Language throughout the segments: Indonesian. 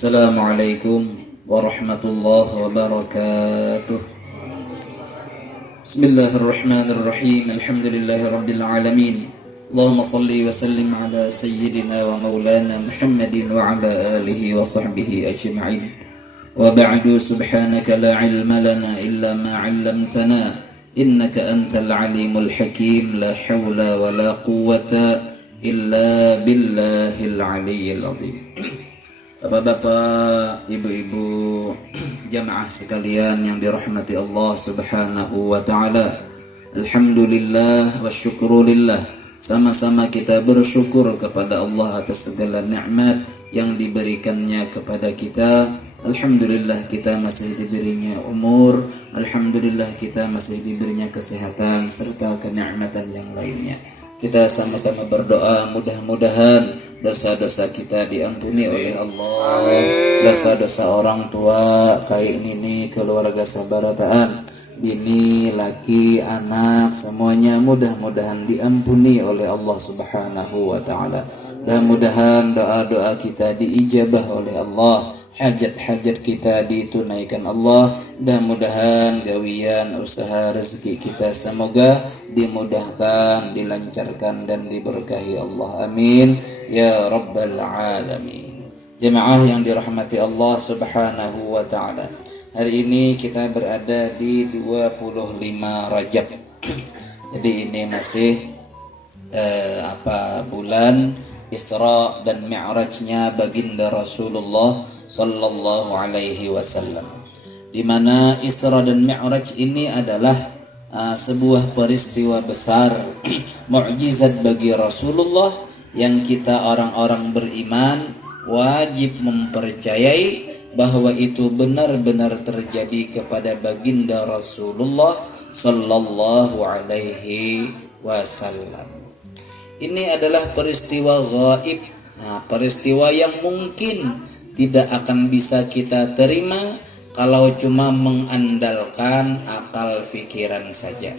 Assalamualaikum warahmatullahi wabarakatuh. Bismillahirrahmanirrahim. Alhamdulillahi rabbil alamin. Allahumma salli wa sallim ala sayyidina wa maulana Muhammadin wa ala alihi wa sahbihi ajma'in. Wa ba'du, subhanaka la ilma lana illa ma 'allamtana innaka antal alimul hakim. La hawla wa la quwwata illa billahil aliyyil azim. Bapak-bapak, ibu-ibu, jamaah sekalian yang dirahmati Allah Subhanahu wa taala. Alhamdulillah wa syukrulillah. Sama-sama kita bersyukur kepada Allah atas segala nikmat yang diberikannya kepada kita. Alhamdulillah kita masih diberinya umur. Alhamdulillah kita masih diberinya kesehatan serta kenikmatan yang lainnya. Kita sama-sama berdoa mudah-mudahan dosa-dosa kita diampuni oleh Allah. Dosa-dosa orang tua, kayak ini keluarga sabarataan, bini, laki, anak, semuanya mudah-mudahan diampuni oleh Allah Subhanahu wa taala. Dan mudahan doa-doa kita diijabah oleh Allah. Hajat-hajat kita ditunaikan Allah, dan mudahan gawian usaha rezeki kita semoga dimudahkan, dilancarkan dan diberkahi Allah. Amin ya rabbal alamin. Jemaah yang dirahmati Allah Subhanahu wa taala. Hari ini kita berada di 25 Rajab. Jadi ini masih bulan Isra dan Mi'rajnya baginda Rasulullah sallallahu alaihi wasallam, di mana Isra dan Mi'raj ini adalah sebuah peristiwa besar, mukjizat bagi Rasulullah yang kita orang-orang beriman wajib mempercayai bahwa itu benar-benar terjadi kepada baginda Rasulullah sallallahu alaihi wasallam. Ini adalah peristiwa gaib, peristiwa yang mungkin tidak akan bisa kita terima kalau cuma mengandalkan akal pikiran saja.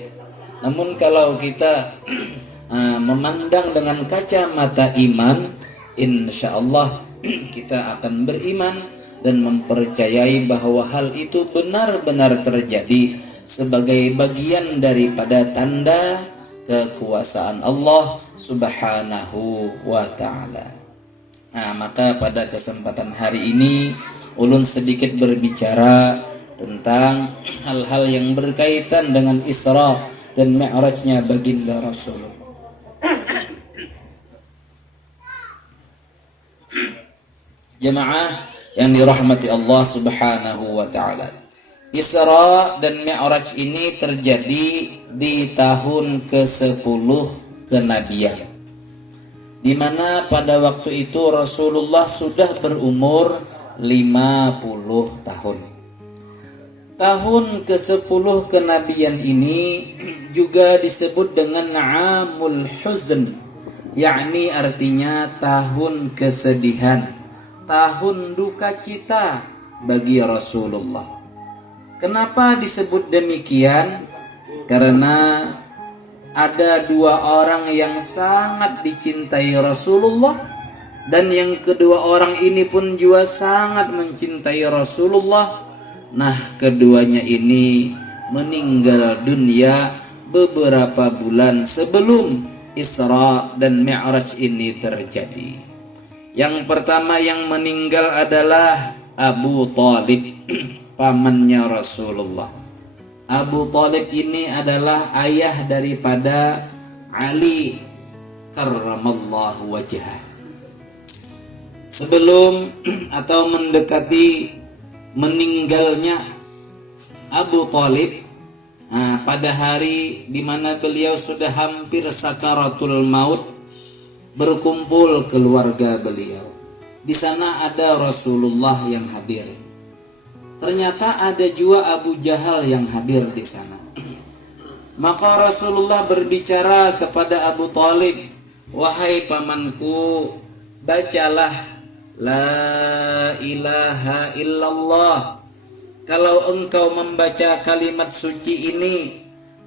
Namun kalau kita memandang dengan kacamata iman, insya Allah kita akan beriman dan mempercayai bahwa hal itu benar-benar terjadi sebagai bagian daripada tanda kekuasaan Allah Subhanahu wa ta'ala. Maka pada kesempatan hari ini ulun sedikit berbicara tentang hal-hal yang berkaitan dengan Isra dan Mi'rajnya baginda Rasulullah. Jemaah yang dirahmati Allah Subhanahu wa ta'ala, Isra dan Mi'raj ini terjadi di tahun ke-10 kenabian, di mana pada waktu itu Rasulullah sudah berumur 50 tahun. Tahun ke-10 kenabian ini juga disebut dengan Amul Huzn, yakni artinya tahun kesedihan, tahun duka cita bagi Rasulullah. Kenapa disebut demikian? Karena ada dua orang yang sangat dicintai Rasulullah, dan yang kedua orang ini pun juga sangat mencintai Rasulullah. Nah, keduanya ini meninggal dunia beberapa bulan sebelum Isra dan Mi'raj ini terjadi. Yang pertama yang meninggal adalah Abu Thalib, pamannya Rasulullah. Abu Thalib ini adalah ayah daripada Ali karramallahu wajhah. Sebelum atau mendekati meninggalnya Abu Thalib, pada hari di mana beliau sudah hampir sakaratul maut, berkumpul keluarga beliau. Di sana ada Rasulullah yang hadir. Ternyata ada juga Abu Jahal yang hadir di sana. Maka Rasulullah berbicara kepada Abu Thalib, "Wahai pamanku, bacalah la ilaha illallah. Kalau engkau membaca kalimat suci ini,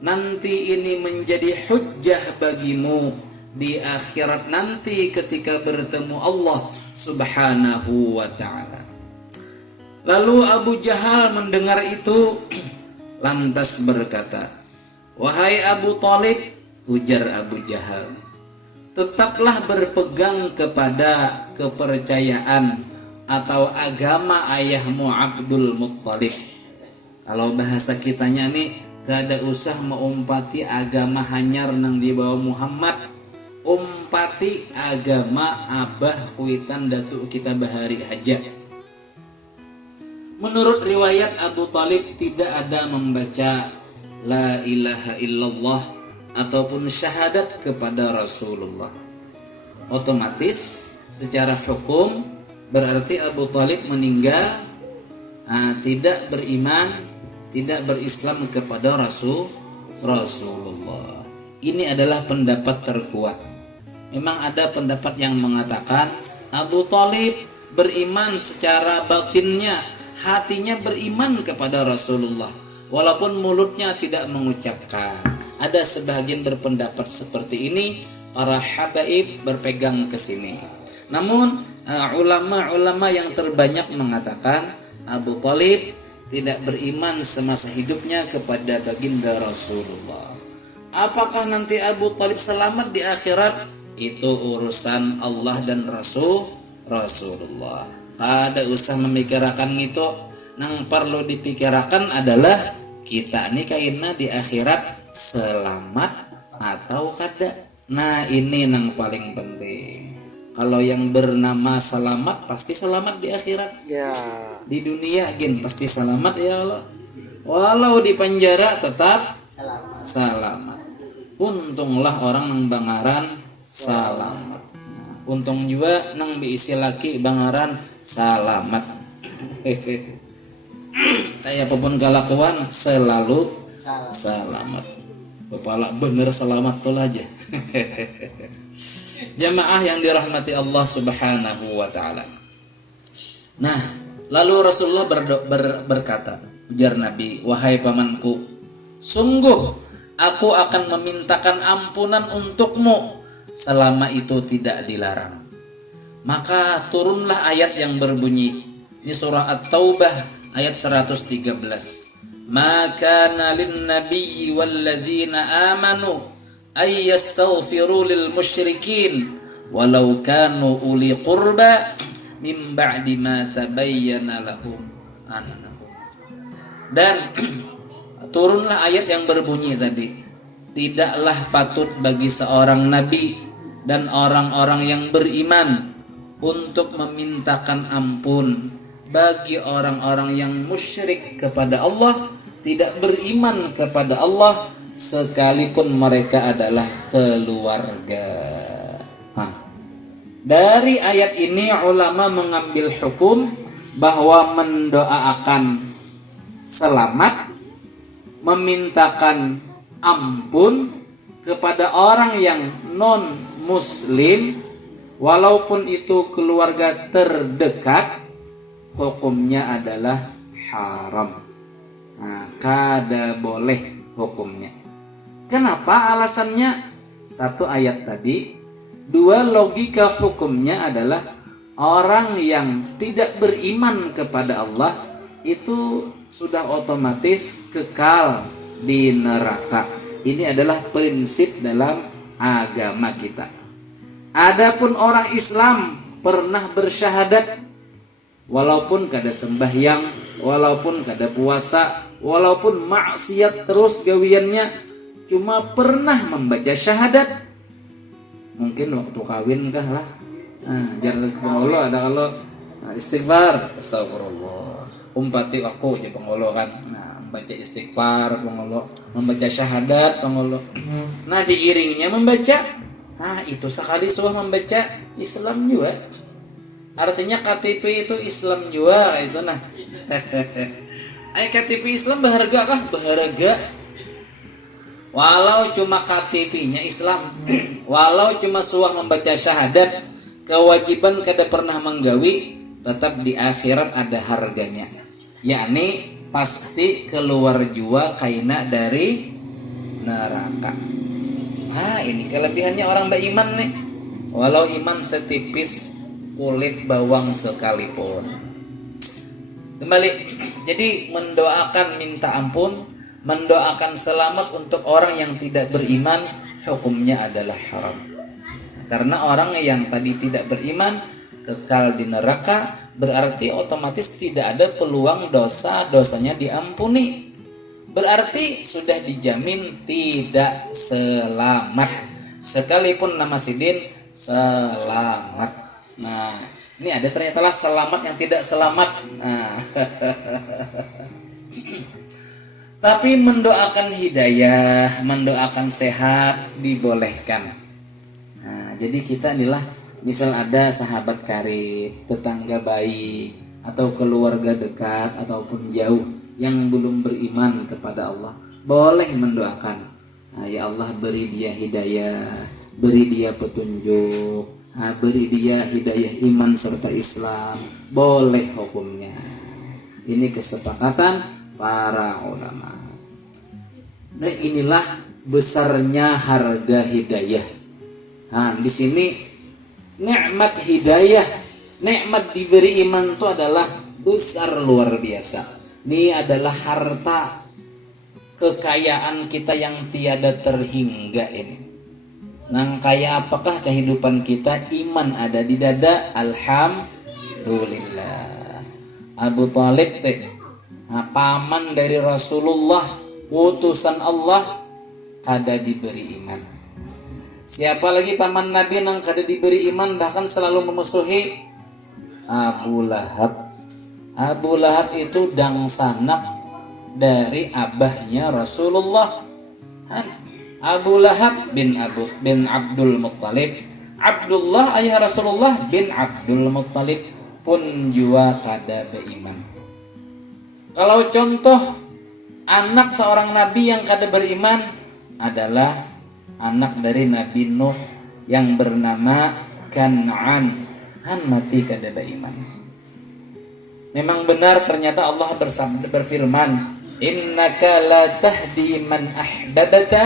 nanti ini menjadi hujjah bagimu di akhirat nanti ketika bertemu Allah Subhanahu wa ta'ala." Lalu Abu Jahal mendengar itu lantas berkata, "Wahai Abu Thalib," ujar Abu Jahal, "tetaplah berpegang kepada kepercayaan atau agama ayahmu Abdul Muttalib." Kalau bahasa kitanya nih, kada usah mengumpati agama hanyar nang di bawah Muhammad, umpati agama abah kuitan datuk kita bahari aja. Menurut riwayat Abu Thalib tidak ada membaca la ilaha illallah ataupun syahadat kepada Rasulullah. Otomatis secara hukum berarti Abu Thalib meninggal tidak beriman, tidak berislam kepada Rasulullah. Ini adalah pendapat terkuat. Memang ada pendapat yang mengatakan Abu Thalib beriman secara batinnya, hatinya beriman kepada Rasulullah, walaupun mulutnya tidak mengucapkan. Ada sebagian berpendapat seperti ini, para habaib berpegang ke sini. Namun ulama-ulama yang terbanyak mengatakan Abu Thalib tidak beriman semasa hidupnya kepada baginda Rasulullah. Apakah nanti Abu Thalib selamat di akhirat? Itu urusan Allah dan Rasulullah. Kada usah memikirkan itu. Nang perlu dipikirkan adalah kita ini kayaknya di akhirat selamat atau kada. Nah ini nang paling penting. Kalau yang bernama selamat pasti selamat di akhirat. Ya. Di dunia gin pasti selamat ya Allah. Walau di penjara tetap selamat. Untunglah orang nang bangaran selamat. Untung juga nang diisi laki bangaran selamat. Kayak apapun kelakuan selalu selamat. Kepala bener selamat tuh aja. Jamaah yang dirahmati Allah Subhanahu wa taala. Nah, lalu Rasulullah berkata, ujar Nabi, "Wahai pamanku, sungguh aku akan memintakan ampunan untukmu selama itu tidak dilarang." Maka turunlah ayat yang berbunyi, ini surah At-Taubah ayat 113. "Maka lin nabiyyi walladzina amanu ay yastaghfiru lil musyrikin walau kanu uli qurba min ba'di ma tabayyana lahum annahum." Dan turunlah ayat yang berbunyi tadi, tidaklah patut bagi seorang nabi dan orang-orang yang beriman untuk memintakan ampun bagi orang-orang yang musyrik kepada Allah, tidak beriman kepada Allah, sekalipun mereka adalah keluarga. Dari ayat ini ulama mengambil hukum bahwa mendoakan selamat, memintakan ampun kepada orang yang non muslim, walaupun itu keluarga terdekat, hukumnya adalah haram. Kada boleh hukumnya. Kenapa? Alasannya satu ayat tadi, dua logika hukumnya adalah orang yang tidak beriman kepada Allah itu sudah otomatis kekal di neraka. Ini adalah prinsip dalam agama kita. Adapun orang Islam pernah bersyahadat, walaupun kada sembahyang, walaupun kada puasa, walaupun maksiat terus gawiannya, cuma pernah membaca syahadat, mungkin waktu kawin dah lah. Jangan pengolo ada kalau istighfar, astagfirullah. Umpati aku aja pengolo kan. Membaca istighfar pengolo, membaca syahadat pengolo. Nah diiringinya membaca. Itu sekali sudah membaca Islam juga. Artinya KTP itu Islam juga itu nah. KTP Islam berharga kah? Berharga. Walau cuma KTP-nya Islam, walau cuma suah membaca syahadat, kewajiban kada pernah menggawi, tetap di akhirat ada harganya. Yakni pasti keluar jua kaina dari neraka. Ini kelebihannya orang beriman nih. Walau iman setipis kulit bawang sekalipun. Kembali, jadi mendoakan minta ampun, mendoakan selamat untuk orang yang tidak beriman, hukumnya adalah haram. Karena orang yang tadi tidak beriman kekal di neraka, berarti otomatis tidak ada peluang dosa-dosanya diampuni. Berarti sudah dijamin tidak selamat. Sekalipun nama sidin selamat. Nah, ini ada ternyata lah selamat yang tidak selamat. Nah. Tapi mendoakan hidayah, mendoakan sehat dibolehkan. Nah, jadi kita inilah misal ada sahabat karib, tetangga baik, atau keluarga dekat ataupun jauh yang belum beriman kepada Allah, boleh mendoakan. Nah, ya Allah beri dia hidayah, beri dia petunjuk, beri dia hidayah iman serta Islam, boleh hukumnya. Ini kesepakatan para ulama. Nah, inilah besarnya harga hidayah. Nah, di sini nikmat hidayah, nikmat diberi iman itu adalah besar luar biasa. Ini adalah harta kekayaan kita yang tiada terhingga ini. Nang kaya apakah kehidupan kita? Iman ada di dada, alhamdulillah. Abu Thalib paman dari Rasulullah, utusan Allah, kada diberi iman. Siapa lagi paman Nabi nang kada diberi iman, bahkan selalu memusuhi? Abu Lahab. Abu Lahab itu dangsanak dari abahnya Rasulullah. Abu Lahab bin Abdul Muttalib. Abdullah ayah Rasulullah bin Abdul Muttalib pun jua kada beriman. Kalau contoh anak seorang nabi yang kada beriman adalah anak dari Nabi Nuh yang bernama Kan'an. Mati kada beriman. Memang benar ternyata Allah berfirman, innaka la tahdi man ahbabta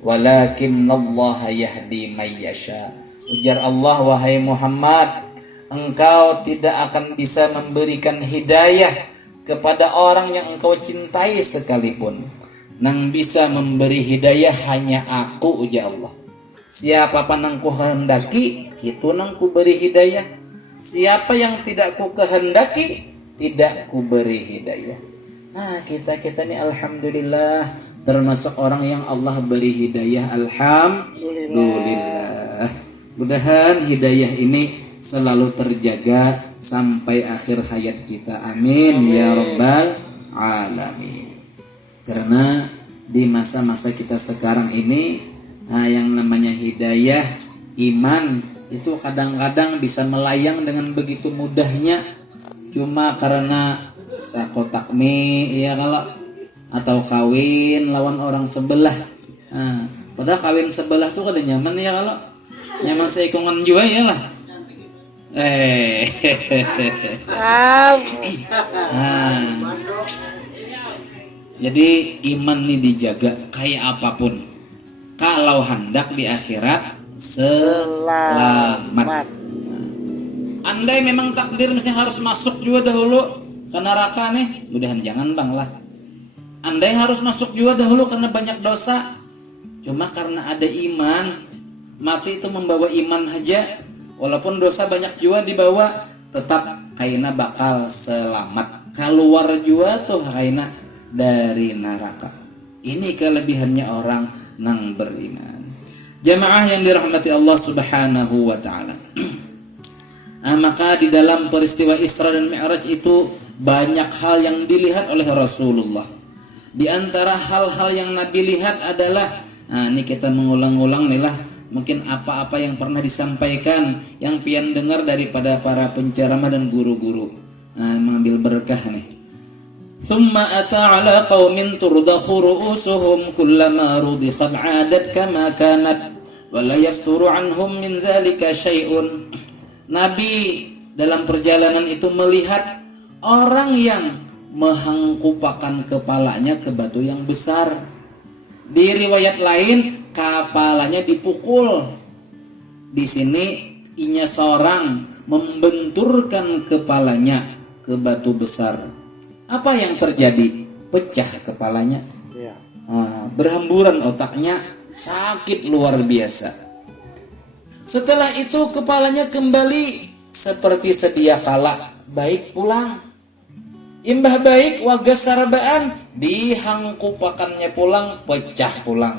walakinallaha yahdi man yasha. Ujar Allah, wahai Muhammad, engkau tidak akan bisa memberikan hidayah kepada orang yang engkau cintai sekalipun. Nang bisa memberi hidayah hanya aku, ujar Allah. Siapa nang ku kehendaki, itu nang ku beri hidayah. Siapa yang tidak ku kehendaki, tidak ku beri hidayah. Nah, kita ini alhamdulillah termasuk orang yang Allah beri hidayah, alhamdulillah. Mudah-mudahan hidayah ini selalu terjaga sampai akhir hayat kita. Amin ya rabbal alamin. Karena di masa-masa kita sekarang ini, yang namanya hidayah iman itu kadang-kadang bisa melayang dengan begitu mudahnya. Cuma karena sakotak mie ya kalau, atau kawin lawan orang sebelah. Padahal kawin sebelah tuh kada nyaman ya kalau, nyaman seikungan juga ya lah. Jadi iman ini dijaga kayak apapun. Kalau hendak di akhirat selamat. Andai memang takdir mesti harus masuk juga dahulu ke neraka nih, mudahan jangan bang lah. Andai harus masuk juga dahulu karena banyak dosa, cuma karena ada iman, mati itu membawa iman aja, walaupun dosa banyak juga dibawa, tetap kaina bakal selamat, keluar juga tuh kaina dari neraka. Ini kelebihannya orang nang beriman. Jamaah yang dirahmati Allah Subhanahu wa taala. Maka di dalam peristiwa Isra dan Mi'raj itu banyak hal yang dilihat oleh Rasulullah. Di antara hal-hal yang Nabi lihat adalah, ini kita mengulang-ulang nih lah, mungkin apa-apa yang pernah disampaikan, yang pian dengar daripada para penceramah dan guru-guru. Mengambil berkah nih. Thumma ata ala qaumin turdakhu ru'usuhum kullama rudikhat 'adat kama kanat wa la yafturu anhum min dzalika syai'un. Nabi dalam perjalanan itu melihat orang yang menghangkupakan kepalanya ke batu yang besar. Di riwayat lain kepalanya dipukul. Di sini inya seorang membenturkan kepalanya ke batu besar. Apa yang terjadi? Pecah kepalanya. Berhamburan otaknya, sakit luar biasa. Setelah itu kepalanya kembali seperti sedia kala, baik pulang. Imbah baik wagas sarabaan, dihangkupakannya pulang, pecah pulang.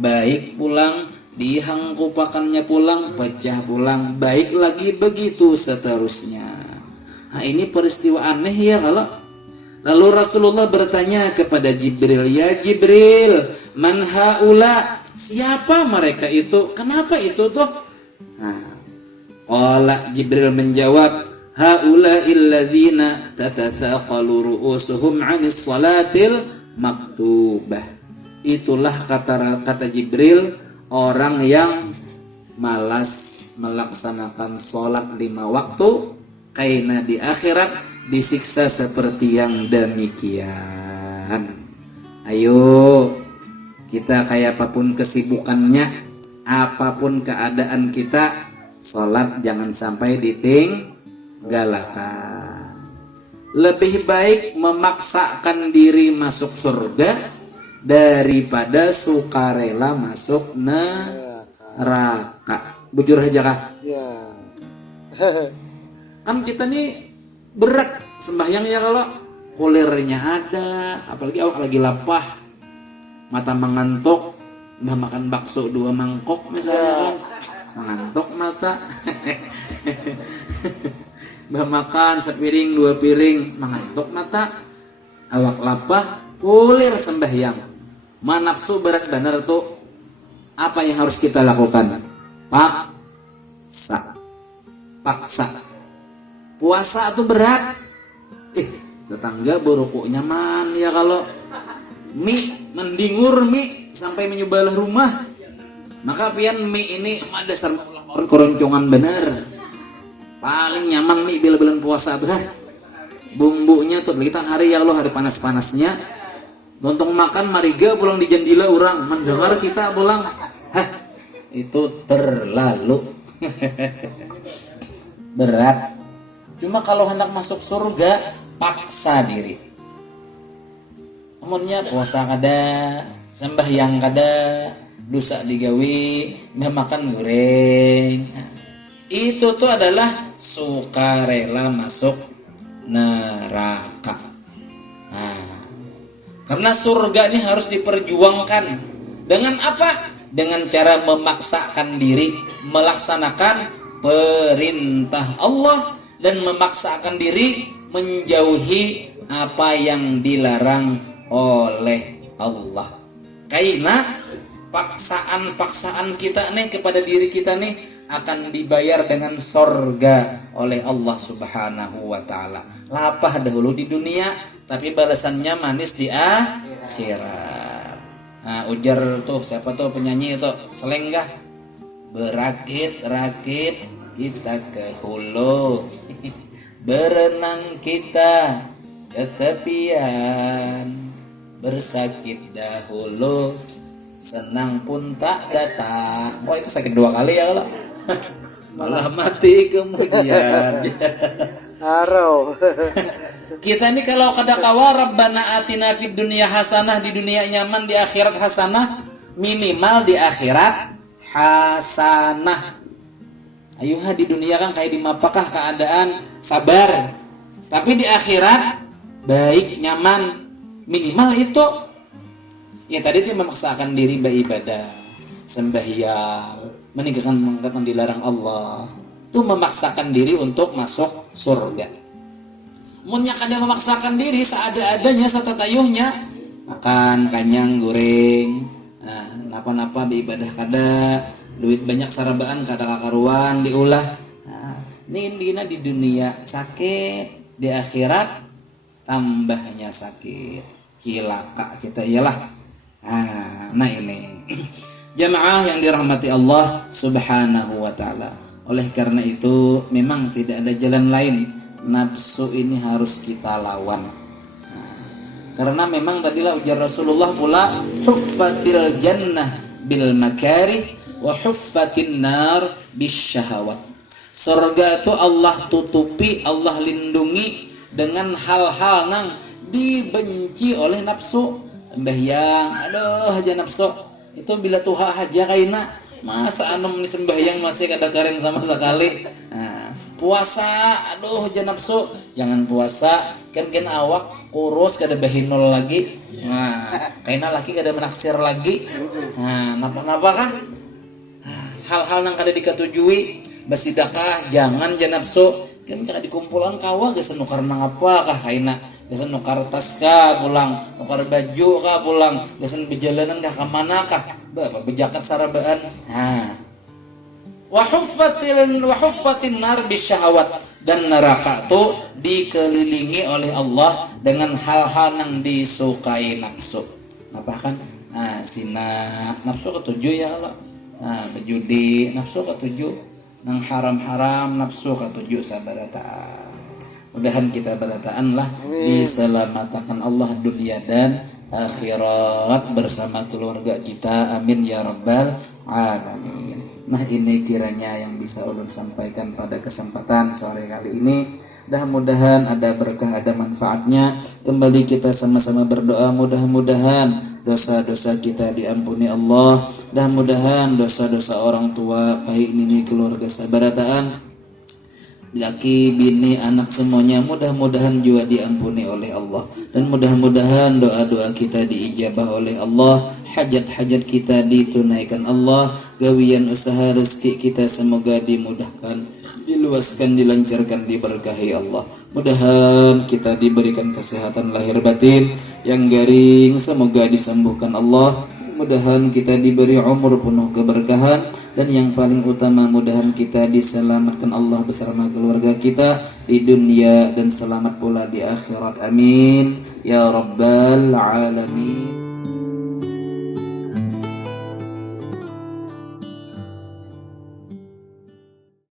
Baik pulang, dihangkupakannya pulang, pecah pulang. Baik lagi, begitu seterusnya. Nah, ini peristiwa aneh ya kalau. Lalu Rasulullah bertanya kepada Jibril, "Ya Jibril, man haula?" Siapa mereka itu? Kenapa itu tuh? Qala Jibril menjawab, "Haula illadzina tatathaqalu ru'usuhum 'anis salatil maktubah." Itulah kata Jibril, orang yang malas melaksanakan sholat 5 waktu, karena di akhirat disiksa seperti yang demikian. Ayo, kita kayak apapun kesibukannya, apapun keadaan kita, sholat jangan sampai ditinggalakan. Lebih baik memaksakan diri masuk surga daripada sukarela masuk neraka. Bujur aja kah? Kan kita nih berat sembahyang ya kalau kulirnya ada, apalagi awak lagi lapah, mata mengantuk, udah makan bakso 2 mangkok misalnya kan, mengantuk mata. Udah makan sepiring 2 piring, mengantuk mata, awak lapah, kulir sembahyang, manafsu berat benar tuh. Apa yang harus kita lakukan? Paksa. Puasa tuh berat. Tetangga berukuk nyaman ya kalau mendingur mie sampai menyebelah rumah. Maka pian mie ini dasar keroncongan bener. Paling nyaman mie bila bulan puasa berat. Bumbunya tuh kita hari ya Allah, hari panas-panasnya. Lontong makan mariga pulang di jandila orang mendengar kita pulang. Itu terlalu berat. Cuma kalau hendak masuk surga, paksa diri. Amunnya puasa kada, sembahyang kada, dosa digawi, makan goreng. Itu tuh adalah sukarela masuk neraka. Karena surga ini harus diperjuangkan. Dengan apa? Dengan cara memaksakan diri, melaksanakan perintah Allah, dan memaksakan diri menjauhi apa yang dilarang oleh Allah. Karena paksaan kita nih kepada diri kita nih akan dibayar dengan sorga oleh Allah Subhanahu wa ta'ala. Lapah dahulu di dunia, tapi balasannya manis di akhirat. Nah, ujar tuh siapa tuh penyanyi itu, Selenggah, berakit-rakit kita ke hulu, berenang kita ke tepian, bersakit dahulu, senang pun tak datang. Wah, itu sakit 2 kali ya kalau. Malah mati kemudian. Haro. Kita ini kalau kada kawa Rabbana atina fid dunya hasanah, di dunia nyaman, di akhirat hasanah, minimal di akhirat hasanah. Ayuha di dunia kan kayak di mapakah keadaan sabar, tapi di akhirat baik nyaman, minimal itu. Ya tadi itu memaksakan diri beribadah, sembahyang, meninggalkan yang dilarang Allah, itu memaksakan diri untuk masuk surga. Munnya kada memaksakan diri seada-adanya setatayuhnya, makan kanyang goreng, napa-napa beribadah kada, duit banyak sarabaan kada kakaruan diulah. Ini dina di dunia sakit, di akhirat tambahnya sakit, cilaka kita ialah. Nah ini jamaah yang dirahmati Allah Subhanahu wa ta'ala. Oleh karena itu memang tidak ada jalan lain, nafsu ini harus kita lawan. Karena memang tadilah ujar Rasulullah pula, huffatil jannah bil makarih wa huffatin nar bis syahawat. Surga itu Allah tutupi, Allah lindungi dengan hal-hal nang dibenci oleh nafsu. Sembahyang, aduh aja nafsu itu bila tuha aja kaina, masa anom ni sembahyang masih kada karen sama sekali. Nah, puasa, aduh aja nafsu, jangan puasa kan awak kurus kada bahinol lagi. Nah, kaina laki kada menaksir lagi. Nah, napa-napa kah? Hal-hal nang kada dikatujui, basidakah jangan aja nafsu, kan kada dikumpulan kawa geus nukar nang apa kah kaina. Biasa nukar tas kah pulang, nukar baju kah pulang, biasa berjalanan kah kemana kah, bejakat sarabaan. Wahuffatin nar bisyahawat, dan neraka tu dikelilingi oleh Allah dengan hal-hal yang disukai nafsu. Apa kan? Zina nafsu ketujuh ya Allah. Berjudi nafsu ketujuh, nang haram-haram nafsu ketujuh sabarata. Mudahan kita berataan lah diselamatkan Allah dunia dan akhirat bersama keluarga kita, amin ya rabbal alamin. Nah, ini kiranya yang bisa ulun sampaikan pada kesempatan sore kali ini. Mudah-mudahan ada berkah, ada manfaatnya. Kembali kita sama-sama berdoa, mudah-mudahan dosa-dosa kita diampuni Allah. Mudah-mudahan dosa-dosa orang tua, kahik nini keluarga sabarataan, laki, bini, anak semuanya mudah-mudahan juga diampuni oleh Allah, dan mudah-mudahan doa-doa kita diijabah oleh Allah, hajat-hajat kita ditunaikan Allah, gawian usaha rezeki kita semoga dimudahkan, diluaskan, dilancarkan, diberkahi Allah. Mudahan kita diberikan kesehatan lahir batin yang garing, semoga disembuhkan Allah. Mudahan kita diberi umur penuh keberkahan, dan yang paling utama mudahan kita diselamatkan Allah bersama keluarga kita di dunia dan selamat pula di akhirat, amin ya rabbal alamin.